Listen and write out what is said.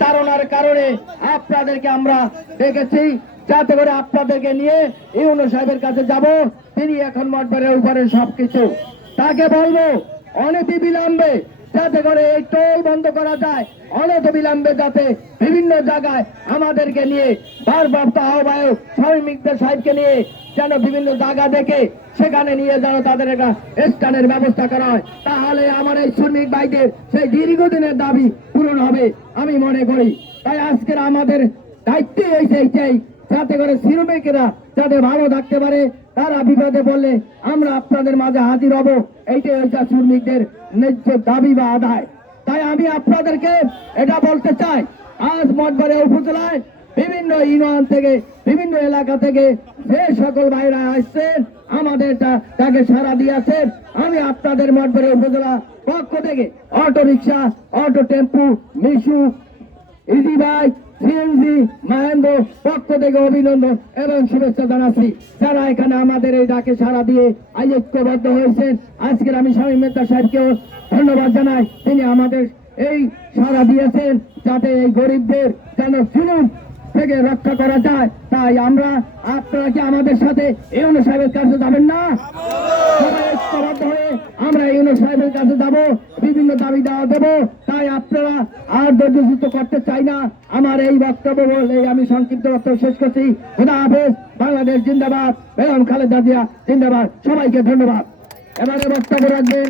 তাড়নার কারণে আপনাদেরকে আমরা দেখেছি, যাতে করে আপনাদেরকে নিয়ে ইউনো সাহেবের কাছে যাব। তিনি এখন মঠবারের উপরে সবকিছু। তাকে বলব, অনতি বিলম্বে যাতে করে এই টোল বন্ধ করা যায়, অনত বিলম্বে যাতে বিভিন্ন জায়গায় আমাদেরকে নিয়ে ভারপ্রাপ্ত আহ্বায়ক শ্রমিকদের সাহেবকে নিয়ে যেন বিভিন্ন জায়গা দেখে সেখানে নিয়ে যেন তাদের একটা স্থানের ব্যবস্থা করা হয়। তাহলে আমার এই শ্রমিক ভাইদের সেই দীর্ঘদিনের দাবি পূরণ হবে, আমি মনে করি। তাই আজকের আমাদের দায়িত্বে হয়েছে এইটাই যাতে করে শ্রমিকেরা যাতে ভালো থাকতে পারে তারা বিপদে পড়লে আমরা আপনাদের মাঝে হাজির হব। এইটাই হচ্ছে শ্রমিকদের ন্যায্য দাবি বা আদায়। তাই আমি আপনাদেরকে এটা বলতে চাই। আজ মঠবাড়িয়া উপজেলায় বিভিন্ন ইউনিয়ন থেকে, বিভিন্ন এলাকা থেকে যে সকল ভাইরা আসছেন, আমাদের তাকে সারা দিয়েছেন আমি আপনাদের মঠবাড়িয়া উপজেলা পক্ষ থেকে অটো রিক্সা, অটো টেম্পু, মিশু, ইজি বাইক সিএনজি মহেন্দ্র, পক্ষ থেকে অভিনন্দন এবং শুভেচ্ছা জানাচ্ছি। যারা এখানে আমাদের এই ডাকে সারা দিয়ে ঐক্যবদ্ধ হয়েছেন, আজকের আমি স্বামী মেত্তা সাহেবকেও ধন্যবাদ জানাই। তিনি আমাদের এই সারা দিয়েছেন, যাতে এই গরিবদের যেন জুলুম থেকে রক্ষা করা যায়। তাই আমরা আপনারা কি আমাদের সাথে ইউনো সাহেবের কাছে যাবেন না? আমরা ইউনো সাহেবের কাছে যাব, বিভিন্ন দাবি দেওয়া দেব। তাই আপনারা আর ধৈর্যযুক্ত করতে চাই না। আমার এই বক্তব্য বলে আমি সংক্ষিপ্ত বক্তব্য শেষ করছি। খোদা হাফেজ, বাংলাদেশ জিন্দাবাদ। বেগম খালেদা জিয়া জিন্দাবাদ। সবাইকে ধন্যবাদ। এবারে বক্তব্য রাখবেন